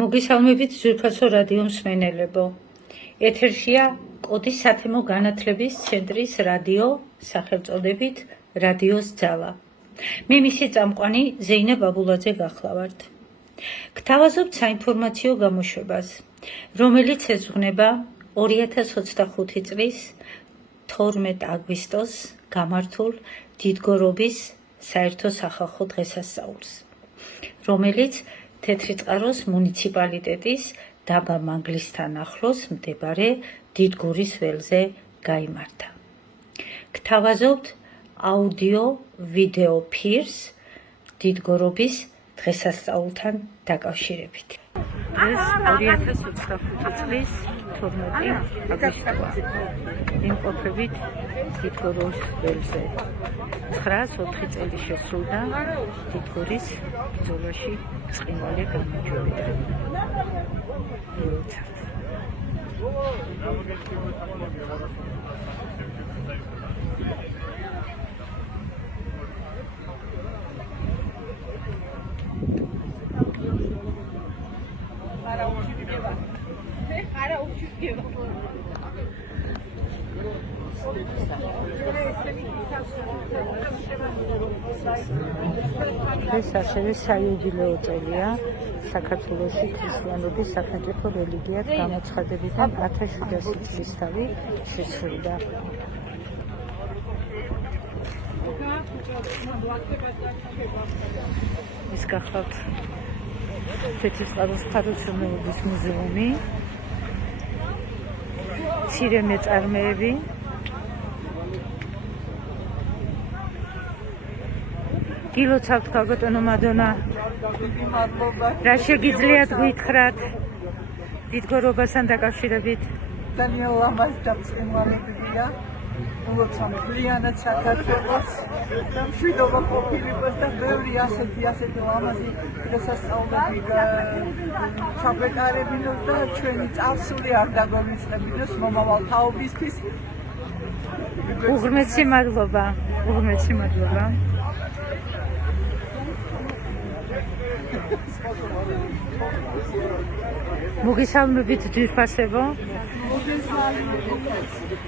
მოგესალმებით ძვირფასო რადიო მსმენელებო. ეთერშია კოდის სათემო განათლების ცენტრის რადიო სახელწოდებით რადიოს ძალა. მე მისი წამყვანი ზეინებ აბულაძე გახლავართ. გთავაზობთ საინფორმაციო გამოშვებას, რომელიც ეძღვნება 2025 წლის 12 აგვისტოს გამართულ დიდგორობის საერთო სახალხო დღესასწაულს, რომელიც თეთრიწყაროს მუნიციპალიტეტის დაბა მანგლისთან ახლოს მდებარე დიდგორის ველზე გაიმართა. გთავაზობთ აუდიო ვიდეო ფირს დიდგორობის დღესასწაულთან დაკავშირებით. ეს 2025 წლის 12 აგვისტოა. იმყოფებით დიდგორობის ველზე. 904 წელი შესრულდა დიდგორის ბრძოლაში წყინვალე გამარჯვებით. ეს ასევე საიუბილეო წელია საქართველოში ქრისტიანობის სახელმწიფო რელიგიად გამოცხადებიდან 1700 წლისთავი შესრულდა. ეს გახლავთ თეთრიწყაროს მხარეთმცოდნეობის მუზეუმი, მცირე მეწარმეები, გილოცავთ გოგოტონო მადონა, რა შეგიძლიათ გითხრათ დიდგორობასთან დაკავშირებით? ძალიან ლამაზ და ბრწყინვალებია, ულოცავ მთლიანად საქართველოს და მშვიდობა ყოფილიყოს და ბევრი ასეთი ლამაზი დღესასწაულები ჩაგვეტარებინოს და ჩვენი წარსული არ დაგვემიწყებინოს მომავალ თაობისთვის. უღრმესი მადლობა. მოგესალმებით ძვირფასებო.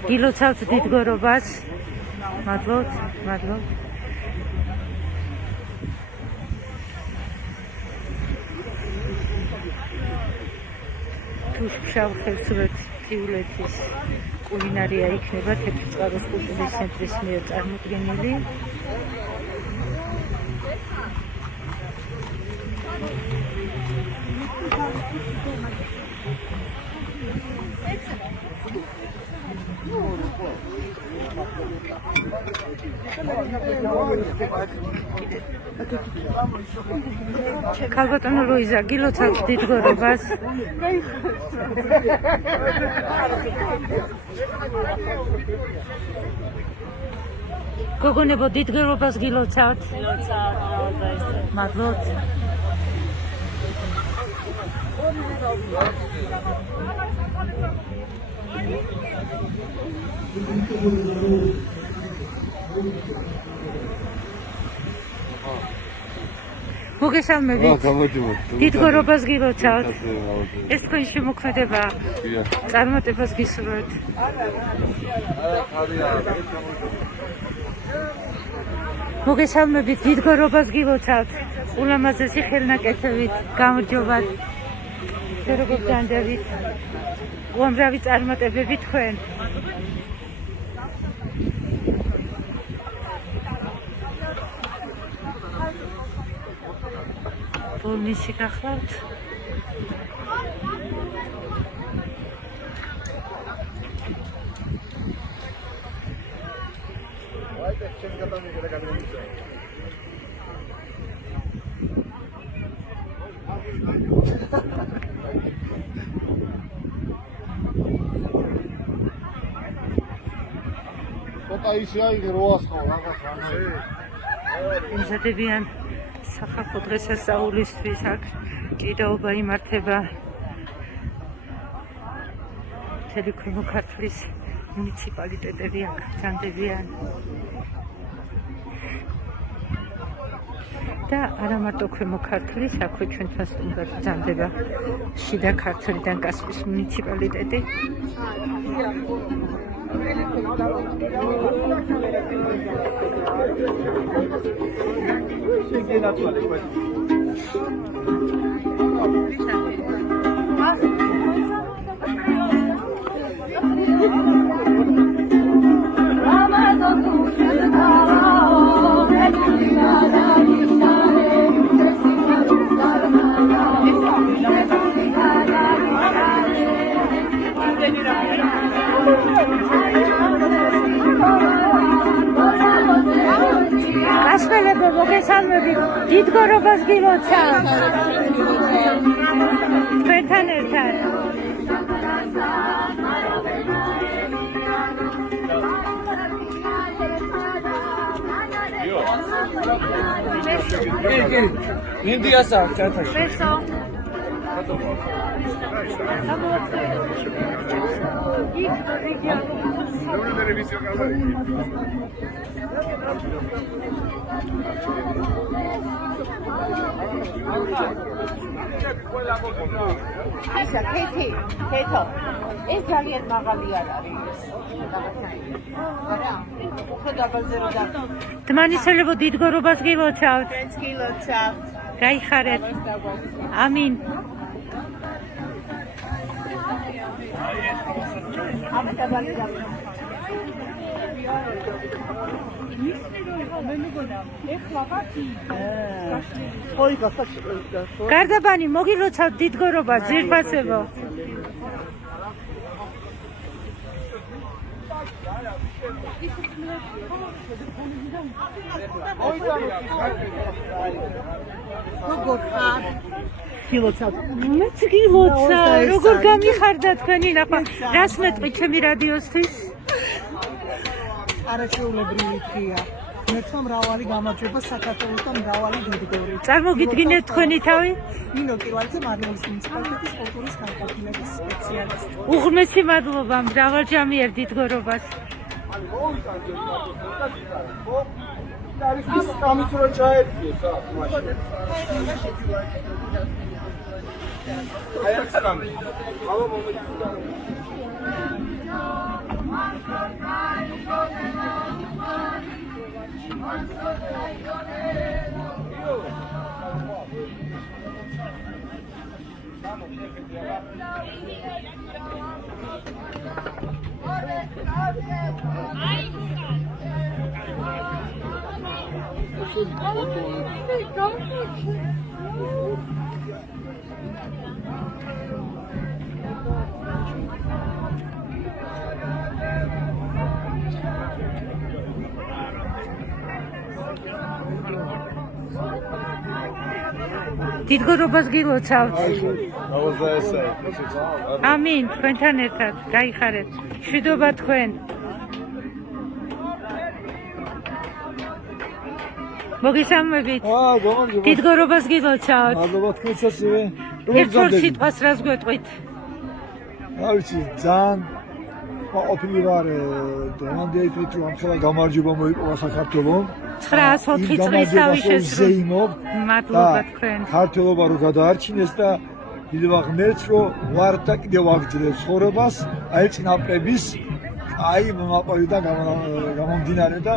გილოცავთ დიდგორობას. მადლობთ. თუშფშავ ხევსურეთის კულინარია იქნება თეთრიწყაროს კულტურის ცენტრის მიერ წარმოდგენილი. ქალბატონო ლუიზა, გილოცავთ დიდგორობას. გოგონებო, დიდგორობას გილოცავთ. მადლობთ. მოგესალმებით. დიდგორობას გილოცავთ. ეს თქვენი შემოქმედებაა. წარმატებას გისურვებთ. მოგესალმებით. დიდგორობას გილოცავთ. ულამაზესი ხელნაკეთებით გამარჯობათ. როგორ განდევით? უამრავი წარმატებები თქვენ. ბოლნისი გახლავთ. იმზადებიან სახალხო დღესასწაულისთვის. აქ ჭიდაობა იმართება მთელი ქვემო ქართლის მუნიციპალიტეტები აქ ჩანდებიან. და არა მარტო ქვემო ქართლის, აქვე ჩვენთან სტუმრად ბრძანდება შიდა ქართლიდან კასპის მუნიციპალიტეტი. გასველებო მოგესალმებით, დიდგორობას გილოცავთ თქვენთან ერთად. ინდიასა ჩათაში. ესო ისა ქეთი, ქეთო. ეს ძალიან მაღალი არ არის. არა, უფრო დაბალზე რო და დმანისელებო დიდგორობას გილოცავთ. კილოცავთ. გაიხარეთ. ამინ. გარდაბანი მოგილოცავთ დიდგორობას, ძირფასებო. მეც გილოცა, როგორ გამიხარდა თქვენი ნახვა. რას მეტყვი ჩემი რადიოსთვის? არაჩვეულებრივი დღეა. მეცო მრავალი გამარჯვება საქართველოს და მრავალი დიდგორი. წარმოგიდგინეთ თქვენი თავი? ნინო კირვალიძე მარნეულის მუნიციპალიტეტის კულტურის განყოფილების სპეციალისტი. უღრმესი მადლობა მრავალჯამიერ დიდგორობას. არის გამიწრო ჩაერგეს მაშინ. აი ეს სამი. ამა მომეწონა. დიდგორობას გილოცავთ. აუზა ესა. ამინ, თქვენთან ერთად გაიხარეთ. მშვიდობა თქვენ. მოგესალმებით. გამარჯობა. დიდგორობას გილოცავთ. მადლობა თქვენსაცივე. ერთ-ორ სიტყვას რას გვეტყვით? რა ვიცი, ძალიან ყოფილი ვარ დემანდეიტით რომ ამხელა გამარჯვება მოიპოვა საქართველოს. 904 წლის თავი შესრულდა. მადლობა თქვენ. ქართველობა რო გადაარჩინეს და დიდება ღმერთს რომ ვარ და კიდევ ვაგრძელებ ცხოვრებას, აი წინაპრების აი მომაყოლიდან გამომდინარე და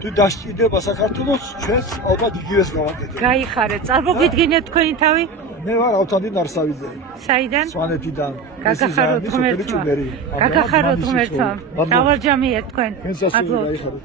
თუ დასჭირდება საქართველოს, ჩვენს ალბათ იგივეს გავაკეთებთ. გაიხარეთ. წარმოგიდგინეთ თქვენი თავი? მე ვარ ავთანდილ ნარსავიძე. საიდან? სვანეთიდან. გაგახაროთ ღმერთმა. გაგახაროთ ღმერთმა. მრავალჯამიერ თქვენ. მადლობა. გაიხაროთ.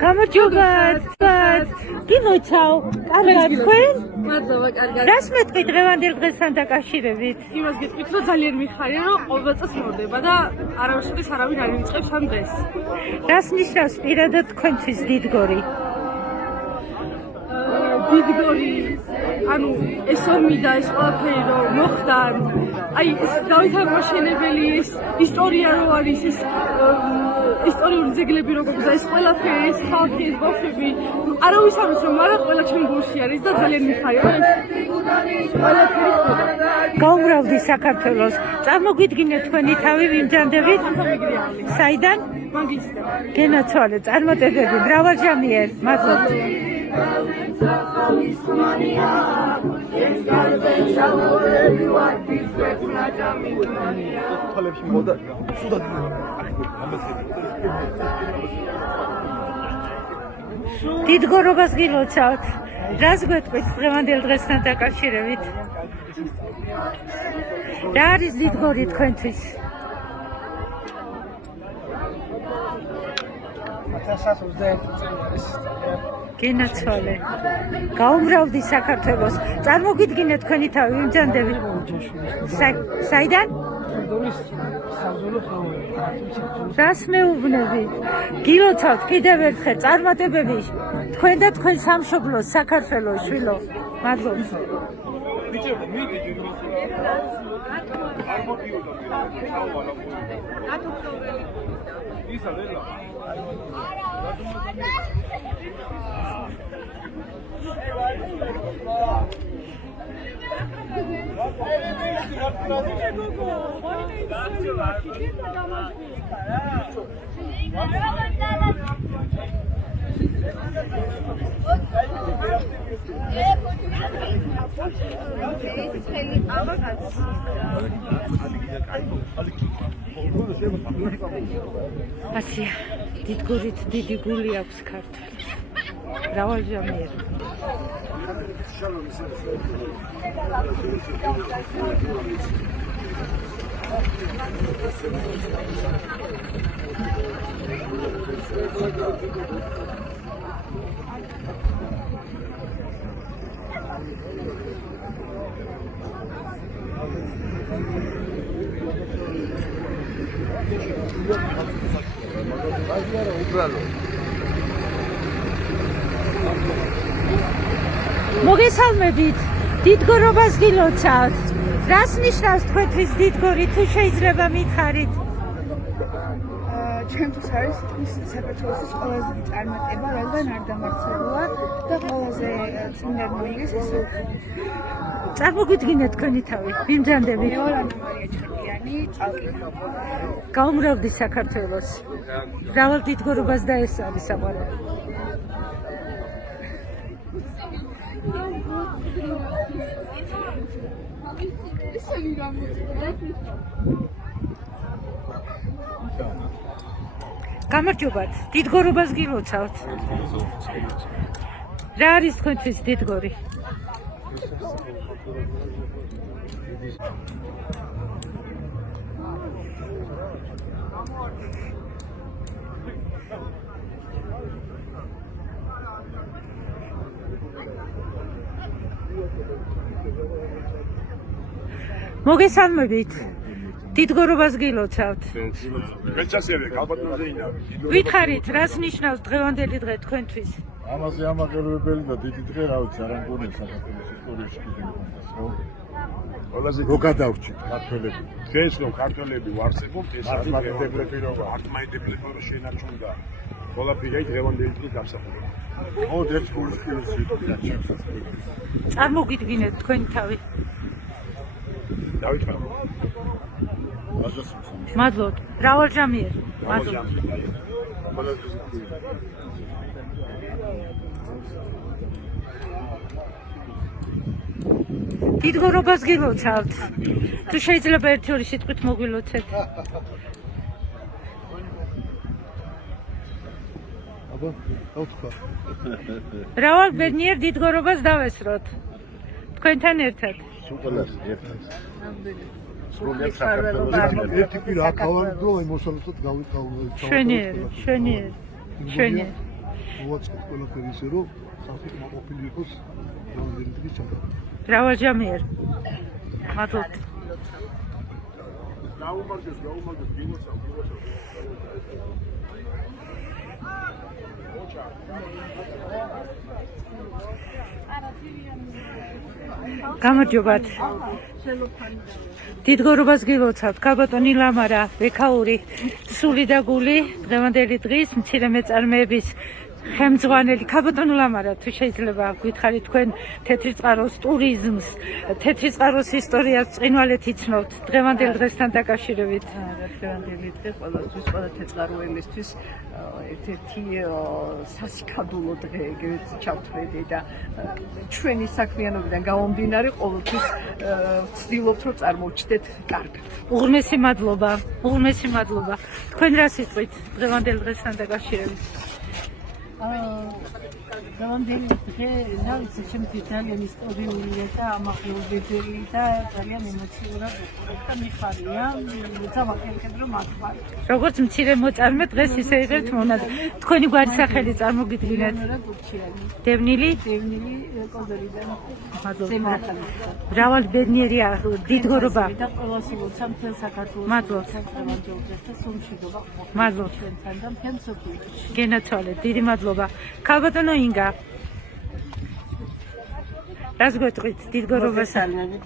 გამარჯობათ. გილოცავ. კარგად თქვენ? მადლობა, კარგად. რას მეტყვი დღევანდელ დღესთან დაკავშირებით? იმას გეტყვით, რომ ძალიან მიხარია, რომ ყოველ წელს მორდება და არავის არავინ არ მივიწყებს ამ დღეს. რას ნიშნავს პირადად თქვენთვის დიდგორი? დიდგორი ანუ ეს ომი და ეს ყველაფერი რომ მოხდა, აი ეს დავით აღმაშენებელი, ეს ისტორია რო არის, ეს ისტორიული ძეგლები როგორია, ეს ყველაფერი, ეს ხალხი, ეს ბავშვები, არავის ამის რომ არა, ყველა ჩემ გულში არის და ძალიან მიხარია ეს ყველაფერი. გაუმრავდი საქართველოს. წარმოგვიდგინეთ თქვენი თავი ვიმჯანდებით? საიდან? მაგისტრი. გენაცვალე, წარმატებები, მრავალჟამიერ. მადლობთ. დიდ გორობას გილოცავთ. რას გვეტყვით დღევანდელ დღესთან დაკავშირებით? რა არის დიდგორი თქვენთვის? გენაცვალე. გაუმრავდი საქართველოს. წარმოგვიდგინეთ თქვენი თავი ვიმჯანდებით? საიდან? რას მეუბნებით? გილოცავთ კიდევ ერთხელ წარმატებები თქვენ და თქვენ სამშობლოს საქართველოს შვილო. მადლობთ. ასია, დიდგორით დიდი გული აქვს ქართველს. მრავალჟამიერ. მოგესალმებით, დიდგორობას გილოცავთ. რას ნიშნავს თქვენთვის დიდგორი, თუ შეიძლება მითხარით? ჩემთვის არის თითქმის საქართველოს ყველაზე დიდი წარმატება, რადგან არ დამარცხებულა და ყველაზე წინდარ მოიგეს ეს. წარმოგვიდგინეთ თქვენი თავი, ვიმჯანდებით? მე ვარ მარია ჩხეტიანი, წალკინა. გაუმრავდი საქართველოს. მრავალ დიდგორობას და ეს არის საყვარელი. გამარჯობათ, დიდგორობას გილოცავთ. რა არის თქვენთვის დიდგორი? მოგესალმებით, დიდგორობას გილოცავთ. ვითხარით, რას ნიშნავს დღევანდელი დღე თქვენთვის? ამაზე ამაღლებებელი და დიდი დღე, რა ვიცი, არ ამგონია საქართველოს ისტორიაში კიდევ მქონდეს, ხო? ყველაზე რო გადავრჩით ქართველები. დღეს რომ ქართველები ვარსებობთ, ეს არის მართლმადიდებლები რომ შენარჩუნდა. ყველაფერი დღევანდელი დღის გასახურება. ხო, ერთ გულშვილს ვიტყვი ჩემსაც. წარმოგიდგინეთ თქვენი თავი. დავით მადლობთ. მრავალჟამიერ. მადლობთ. დიდგორობას გილოცავთ. თუ შეიძლება ერთი ორი სიტყვით მოგვილოცეთ. აბა, დავთქვა. მრავალ ბედნიერ დიდგორობას დავესროთ. თქვენთან ერთად. სუპერლას ერთად. სრულიად საქართველოს ერთი პირ აკავანდო მოსალოდოთ გავიტავნე. შვენიერი. მოვაწყოთ ყველაფერი ისე რომ სახით მოყოფილი იყოს რამდენი დღის ჩატარება. მრავალჟამიერ. მადლობთ. გაუმარჯოს გილოცავ. გამარჯობათ. დიდგორობას გილოცავთ, ქალბატონი ლამარა, ბექაური, სული და გული, დღევანდელი დღის მცირე მეწარმეების ხელმძღვანელი ქალბატონი ლამარა, თუ შეიძლება გითხარით თქვენ თეთრი წყაროს ტურიზმს, თეთრი წყაროს ისტორიას წყინვალეთ იცნობთ დღევანდელ დღესთან დაკავშირებით. დღევანდელი დღე ყველასთვის, ყველა თეწყაროელისთვის ერთ-ერთი სასიკადულო დღე, ეგრეთ ჩავთვლედი და ჩვენი საქმიანობიდან გამომდინარე ყოველთვის ვცდილობთ, რომ წარმოვჩდეთ კარგად. უღრმესი მადლობა, უღრმესი მადლობა. თქვენ რა სიტყვით დღევანდელ დღესთან დაკავშირებით? დღევანდელი დღე, რა ვიცი, ჩემთვის ძალიან ისტორიულია და ამაღლობებელი და ძალიან ემოციურად და მიხარია. დავახერხებ, რომ აქ როგორც მცირე მოწარმე დღეს ისე იღებთ მონად. თქვენი გვარი სახელი წარმოგიდგინეთ. დევნილი? დევნილი კოზერიდან. მადლობა. მრავალი ბედნიერია დიდგორობა. და ყველას ულოცავ მთელ საქართველოს. მადლობა. დღევანდელ დღესთან სულმშვიდობა. მადლობა. ჩვენთან და მთელ მსოფლიოში. გენაცვალეთ, დიდი მადლობა. ქალბატონო ინგა. რას გვეტყვით დიდგორობას?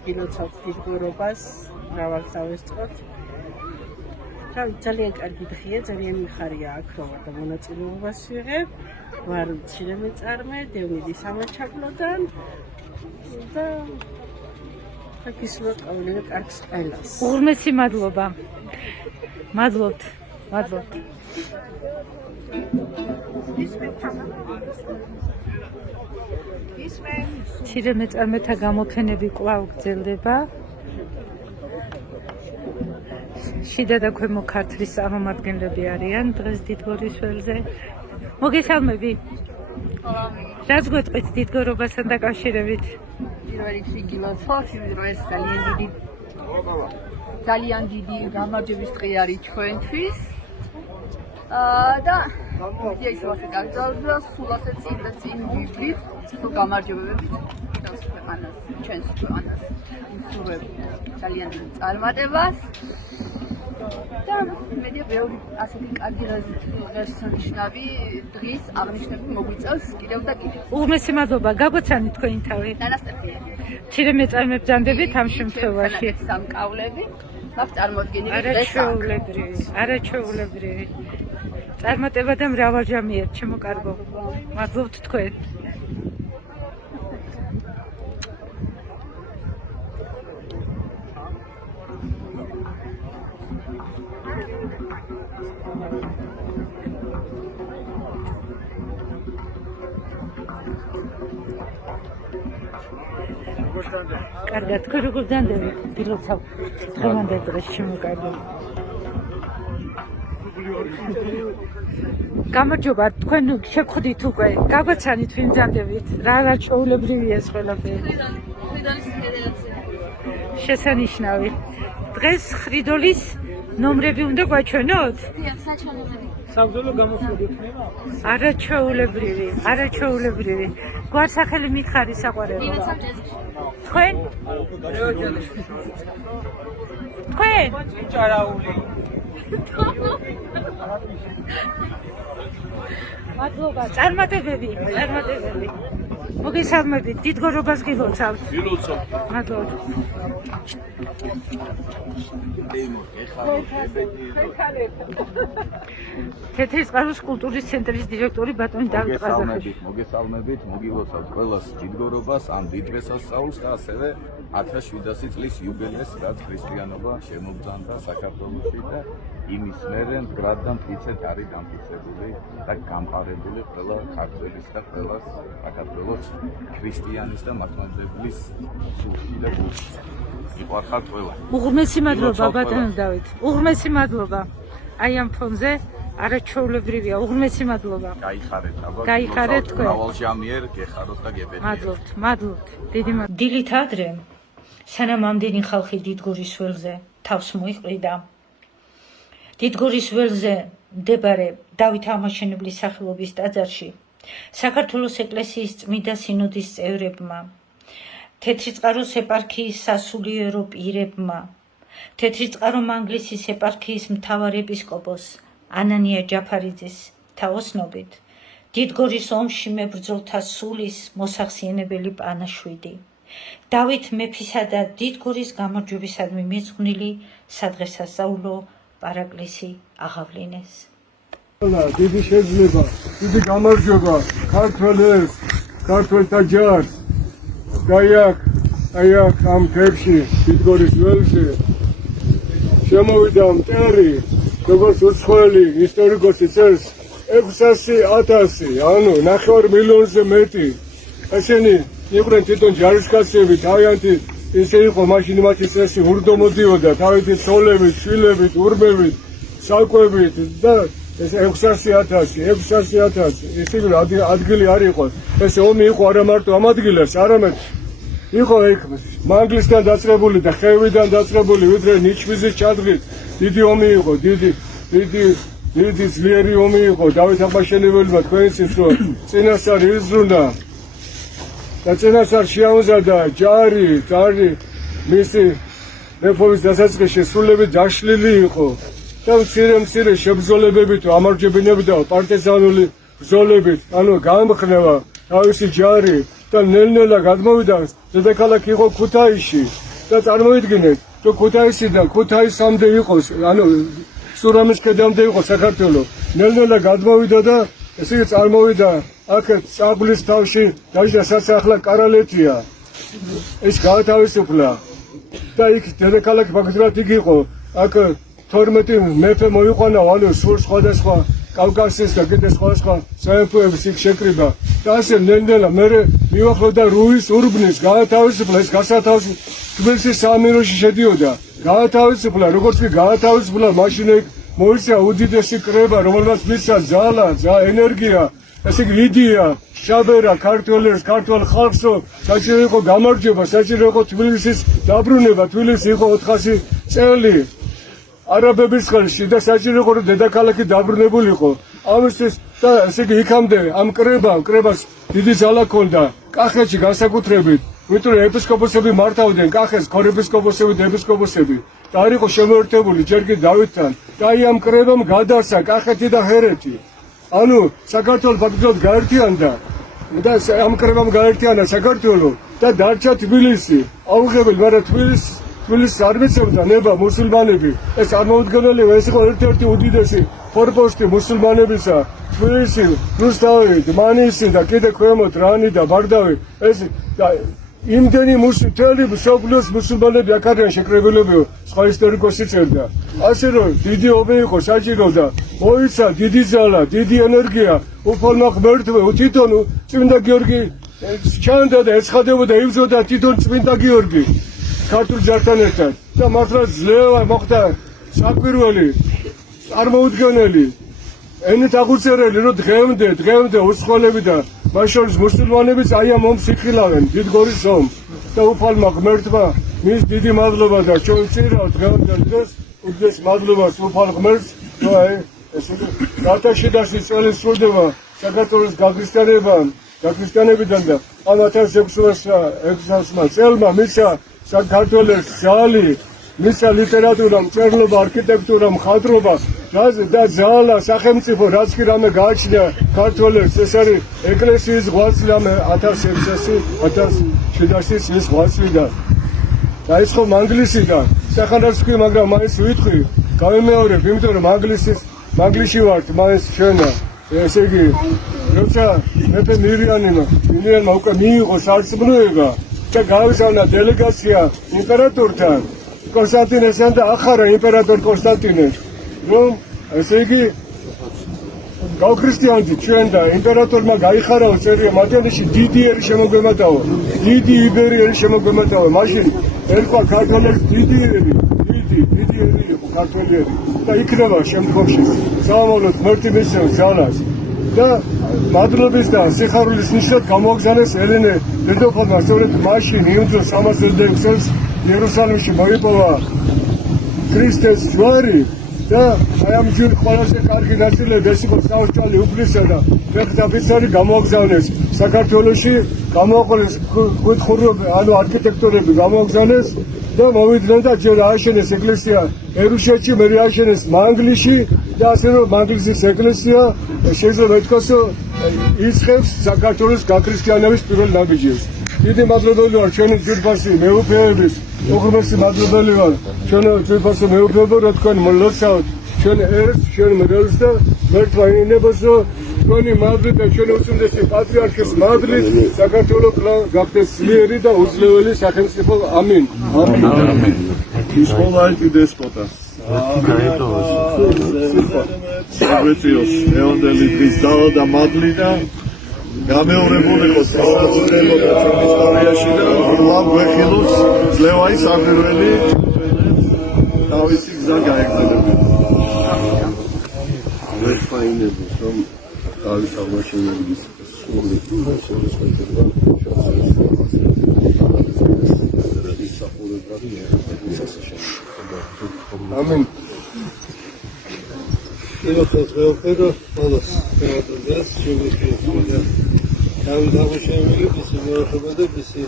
გილოცავთ დიდგორობას, მრავალ დავესწროთ. ძალიან კარგი დღეა, ძალიან მიხარია აქ რომ ვარ და მონაწილეობას ვიღებ. ვარ მცირე მეწარმე, დევნილი სამაჩაბლოდან და გისურვებთ ყოველივე კარგს ყველას. უღრმესი მადლობა. მადლობთ. მადლობთ. მცირე მეწარმეთა გამოფენები კვლავ გრძელდება. შიდა და ქვემო ქართლის წარმომადგენლები არიან დღეს დიდგორის ველზე. მოგესალმები. რაც გვეტყვით დიდგორობასთან დაკავშირებით? პირველ რიგში გილოცავთ, იმიტომ რომ ეს ძალიან დიდი გამარჯვების დღე არის ჩვენთვის. და ის ვაფშე გაგზავნა სულ ასე წინ და წინ ვიბლით, სულ გამარჯვებებით ჩვენს ქვეყანას, ჩვენს ქვეყანას უსურვებ ძალიან დიდ წარმატებას. და მედია ბევრი ასეთი კარგი ღირსშესანიშნავი დღის აღნიშვნები მოგვიწევს კიდევ და კიდევ. უღრმესი მადლობა, გაგვაცანით თქვენი თავი. დანასტებია. მცირე მეწარმე ბრძანდებით ამ შემთხვევაში. სამკავლები მაქვს წარმოდგენილი არაჩვეულებრივი, არაჩვეულებრივი. წარმატება და მრავალჯამიერ, ჩემო კარგო. მადლობთ თქვენ. კარგად, თქვენ როგორ დანდებით? გილოცავ დღევანდელ დღეს, ჩემო კარგო. გამარჯობა, თქვენ შეგხვდით უკვე, გაგვაცანით ვინ ძანდებით, რა არაჩვეულებრივია ეს ყველაფერი. შესანიშნავი. დღეს ხრიდოლის ნომრები უნდა გვაჩვენოთ? საბრძოლო გამოსვლები იქნება? არაჩვეულებრივი, არაჩვეულებრივი. გვარსახელი მითხარი საყვარელო. თქვენ? თქვენ? ჭარაული. მადლობა, წარმატებები, წარმატებები. მოგესალმებით, დიდგორობას გილოცავთ. გილოცავთ. მადლობა. თეთრი წყაროს კულტურის ცენტრის დირექტორი ბატონი დავით ყაზახიშვილი. მოგესალმებით, მოგილოცავთ ყველას დიდგორობას ამ დიდ დღესასწაულს და ასევე 1700 წლის იუბილეს, რაც ქრისტიანობა შემოგზავნდა საქართველოში და იმის მერე მდგრად და მტკიცედ არის დამტკიცებული და გამყარებული ყველა ქართველის და ყველა საქართველოს ქრისტიანის და მართლმადიდებლის სულში და გულში. იყვარხართ ყველა. უღრმესი მადლობა ბატონო დავით. უღრმესი მადლობა. აი ამ ფონზე არაჩვეულებრივია. უღრმესი მადლობა. გაიხარეთ, აბა. გაიხარეთ თქვენ. მრავალჟამიერ გეხაროთ და გებედნიეროთ. მადლობთ, მადლობთ. დიდი მადლობა. დილით ადრე, სანამ ამდენი ხალხი დიდგორის ველზე თავს მოიყრიდა. დიდგორის ველზე მდებარე დავით აღმაშენებლის სახელობის ტაძარში საქართველოს ეკლესიის წმიდა სინოდის წევრებმა, თეთრი წყაროს ეპარქიის სასულიერო პირებმა, თეთრი წყარო მანგლისის ეპარქიის მთავარ ეპისკოპოს ანანია ჯაფარიძის თაოსნობით, დიდგორის ომში მებრძოლთა სულის მოსახსიენებელი პანაშვიდი, დავით მეფისა და დიდგორის გამარჯვებისადმი მიძღვნილი სადღესასწაულო პარაკლისი აღავლინეს. დიდი შეძლება, დიდი გამარჯვება ქართველებს, ქართველთა ჯარს. აი აქ ამ თებში დიდგორის ველზე შემოვიდა მტერი, როგორც უცხოელი ისტორიკოსი წერს 600,000, ანუ 9 მილიონზე მეტი. ესენი იყვნენ თვითონ ჯარისკაცები, თავიანთი ისე იყო მაშინ მათი წესი ურდო მოდიოდა, თავითი ცოლებით, შვილებით, ურმებით, საკვებით და ეს 600,000, ისინი ადგილი არ იყო. ეს ომი იყო არა მარტო ამ ადგილას, არამედ იყო ეგ მანგლისგან დაწყებული და ხევიდან დაწყებული, ვიდრე ნიჩბიზის ჩადღით. დიდი ომი იყო, დიდი ძლიერი ომი იყო. დავით აღმაშენებელმა თქვენიც რომ წინასწარ იზრუნდა და წინასწარ შეამზადა ჯარი მისი მეფობის დასაწყისში სრულებით დაშლილი იყო და მცირე შებრძოლებებით ამარჯვებინებდა პარტიზანული ბრძოლებით, ანუ გამხნევა თავისი ჯარი და ნელ-ნელა გადმოვიდა. დედაქალაქი იყო ქუთაისში და წარმოიდგინეთ, რომ ქუთაისიდან ქუთაისამდე იყოს, ანუ სურამის ქედამდე იყო საქართველო. ნელ-ნელა გადმოვიდა და ესე იგი წარმოვიდა აქეთ წაბლის თავში დაიჭრა სასახლა კარალეთია. ეს გაათავისუფლა და იქ დედაქალაქი ფაქტურად იქ იყო. აქ 12 მეფე მოიყვანა, ანუ სხვადასხვა კავკასიის და კიდე სხვადასხვა სამეფოების იქ შეკრიბა და ასე ნელ-ნელა მერე მივახლოვდა რუის ურბნის გაათავისუფლა. ეს გასათავისუფლება თბილისის საამიროში შედიოდა. გაათავისუფლა, როგორც კი გაათავისუფლა, მაშინ იქ მოიცა უდიდესი კრება, რომელმაც მისცა ძალა, ენერგია, ესე იგი იდეა, შაბერა ქართველებს, ქართველ ხალხსო, საჭირო იყო გამარჯვება, საჭირო იყო თბილისის დაბრუნება. თბილისი იყო 400 წელი არაბების ხელში და საჭირო იყო რომ დედაქალაქი დაბრუნებულიყო. ამისთვის და ესე იგი იქამდე ამ კრებას დიდი ძალა ჰქონდა კახეთში განსაკუთრებით, იმიტომ რომ ეპისკოპოსები მართავდნენ კახეთს, ქორეპისკოპოსები და ეპისკოპოსები და არ იყო შემოერთებული ჯერ კი დავითთან და აი ამ კრებამ გადასცა კახეთი და ჰერეთი. ანუ საქართველო ფაქტობრივად გაერთიანდა და ამ კრებამ გაერთიანა საქართველო და დარჩა თბილისი. აუღებელი, მაგრამ თბილისს არ მიცემდა ნება მუსულმანები. ეს წარმოუდგენელი, ეს იყო ერთ-ერთი უდიდესი ფორპოსტი მუსულმანებისა. თბილისი, რუსთავი, დმანისი და კიდე ქვემოთ რანი და ბარდავი. ეს იმდენი მთელი მსოფლიოს მუსულმანები აქ არიან შეკრებილებიო, სხვა ისტორიკოსი წერდა. ასე რომ დიდი ომი იყო საჭირო და მოიცა დიდი ძალა, დიდი ენერგია უფალმა ღმერთმა, თვითონ წმინდა გიორგი ჩანდა და ეცხადებოდა, იბრძოდა თვითონ წმინდა გიორგი ქართულ ჯართან ერთად და მართლა ძლევა მოხდა საკვირველი, წარმოუდგენელი, ენით აღუწერელი, რომ დღემდე უცხოელები და მათ შორის მუსულმანებიც აი ამ ომს იხილავენ, დიდგორის ომს და უფალმა ღმერთმა მის დიდი მადლობა და ჩვენ ვწირავთ დღევანდელ დღეს უდიდეს მადლობას უფალ ღმერთს, რომ აი ესე გათაშიდაში წელი სრულდება საქართველოს გაქრისტიანებიდან და ამ 1600 წელმა მისცა საქართველოს ძალი, მისცა ლიტერატურა, მწერლობა, არქიტექტურა, მხატვრობა და ძალა, სახელმწიფო, რაც კი რამე გააჩნია ქართველებს, ეს არის ეკლესიის ღვაწლი 1700 ის ღვაწლი და ის ხო მანგლისიდან, სახანაც ვთქვი, მაგრამ მაინც ვიტყვი, გავიმეორებ, იმიტომ რომ მანგლისში ვართ, მაინც ჩვენა, ესე იგი, როცა მეფე მირიანმა უკვე მიიღო სარწმუნოება და გავისავნა დელეგაცია იმპერატორთან, კონსტანტინესთან და ახარა იმპერატორ კონსტანტინეს, რომ ესე იგი გავქრისტიანდით ჩვენ და იმპერატორმა გაიხარავა წერია მათიანში დიდი ერი შემოგვემატაო, დიდი იბერიელი შემოგვემატაო. მაშინ ერქვა ქართველებს დიდი ერი იყო ქართველი ერი და იქნება შემდგომში სამომავლოდ ღმერთი მისცემს ძალას და მადლობის და სიხარულის ნიშნად გამოაგზავნეს ელენე დედოფალმა სწორედ მაშინ იმ დროს 326 წელს იერუსალიმში მოიპოვა ქრისტეს ჯვარი და აი ამ ჯვრის ყველაზე კარგი ნაწილები ეს იყო საოცრალი უფლისა და ფეხდაბიცარი გამოაგზავნეს საქართველოში, გამოაყოლეს კუთხურები, ანუ არქიტექტორები გამოაგზავნეს და მოვიდნენ და ჯერ ააშენეს ეკლესია ერუშეთში, მერე ააშენეს მანგლისში და ასე რომ მანგლისის ეკლესია შეიძლება ითქვას, იწყებს საქართველოს გაქრისტიანების პირველ ნაბიჯებს. დიდი მადლობელი ვარ ჩვენი ძვირფასი მეუფეების უღრმესი მადლობელი ვარ ჩვენი ძვირფასი მეუფეებო რა თქვენ მოლოცავთ ჩვენ ერთს ჩვენ მერელს და მერტვა ინებოსო ჩვენი მადლი და ჩვენი უწმინდესი პატრიარქის მადლი საქართველოს გახდეს ძლიერი და უძლეველი სახელმწიფო ამინ ამინ ის ყოველაი დესპოტა საგრეთიოს ეონდელი დღის დავა და მადლი და გამეორებული იყოს საზოგადოება ჩვენი ისტორიაში და უამ გვეხილოს ძლევაი საგვირველი თავისი გზა გაეგრძელებინა ვერფაინებს რომ თავის აღმაშენებლის სული ამინ Ilocos Pedro, todos, todos, şöyle Tabii davuşamıyor, bizi yorulmadı, bizi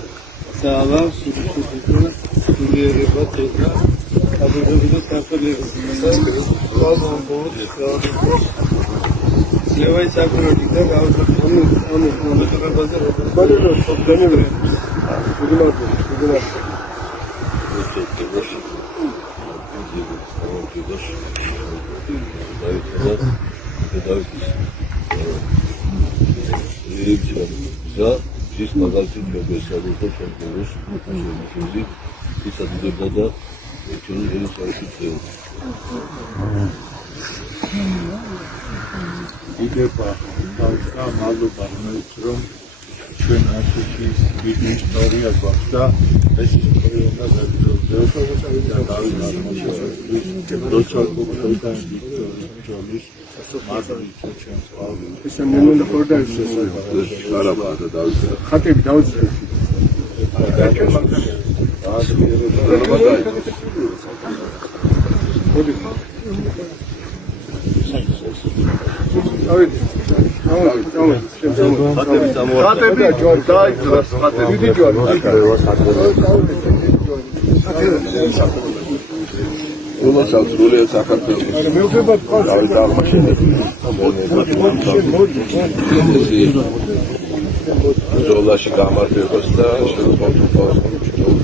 sağlam, sürüştürüldü, sürüye batırdı. Tabii de bir de takılıyoruz. Sağlam boğut, Levay sakırırdık da, onu kadar bazı. Böyle de çok dönüyor. Bugün artık, bugün artık. Здесь магазин для садового чемпиона, магазин, и садовый да, чего-нибудь садовый. იგება თავისა მადლობა რომელიც რომ ჩვენ ასეთი დიდი ისტორია გვაქვს და ეს ისტორია უნდა გაგრძელდეს და დავით როცა გქონდა ჯოლის მადლი ჩვენს ყოველს ისე მომენტი ხორდა ისე არაბა და დავით ხატები დავწერე ბრძოლაში გამარჯვებას და შეუძლებლობას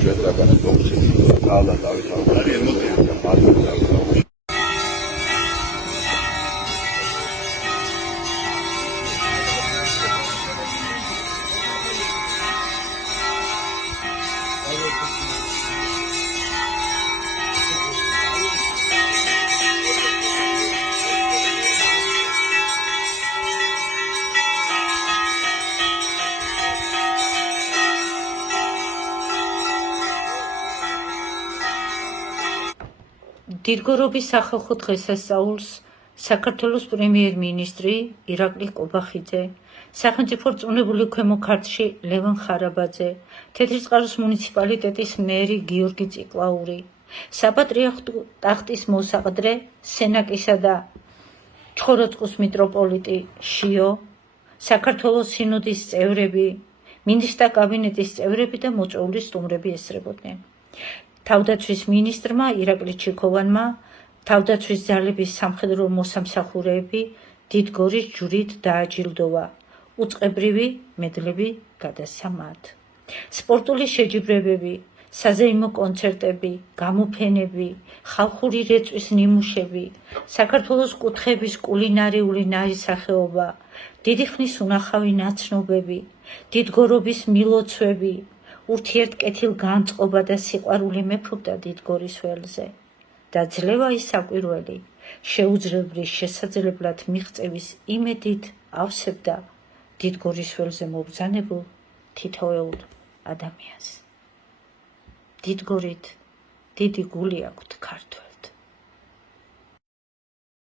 ჩვენ დაგასწრებთ. ალა დავით დიდგორობის სახალხო დღესასწაულს საქართველოს პრემიერ-მინისტრი ირაკლი კობახიძე, სახელმწიფო რწმუნებული ქვემო ქართლში ლევან ხარაბაძე, თეთრიწყაროს მუნიციპალიტეტის მერი გიორგი ციკლაური, საპატრიარქო ტახტის მოსაყდრე სენაკისა და ჩხოროწყუს მიტროპოლიტი შიო, საქართველოს სინოდის წევრები, მინისტრთა კაბინეტის წევრები და მოწვეული სტუმრები ესწრებოდნენ. თავდაცვის მინისტრმა ირაკლი ჩიქოვანმა თავდაცვის ძალების სამხედრო მოსამსახურეები დიდგორის ჯვრით დააჯილდოვა. უწყებრივი მედლები გადასცა მათ. სპორტული შეჯიბრებები, საზეიმო კონცერტები, გამოფენები, ხალხური რეწვის ნიმუშები, საქართველოს კუთხეების კულინარიული ნაირსახეობა, დიდი ხნის უნახავი ნაცნობები, დიდგორობის მილოცვები, ურთიერთკეთილ განწყობა და სიყვარული მეფობდა დიდგორის ველზე და ძლევა ის საკვირველი შეუძლებლობის შესაძლებლად მიღწევის იმედით ავსებდა დიდგორის ველზე მობრძანებულ თითოეულ ადამიანს. დიდგორით დიდი გული აქვთ ქართველს.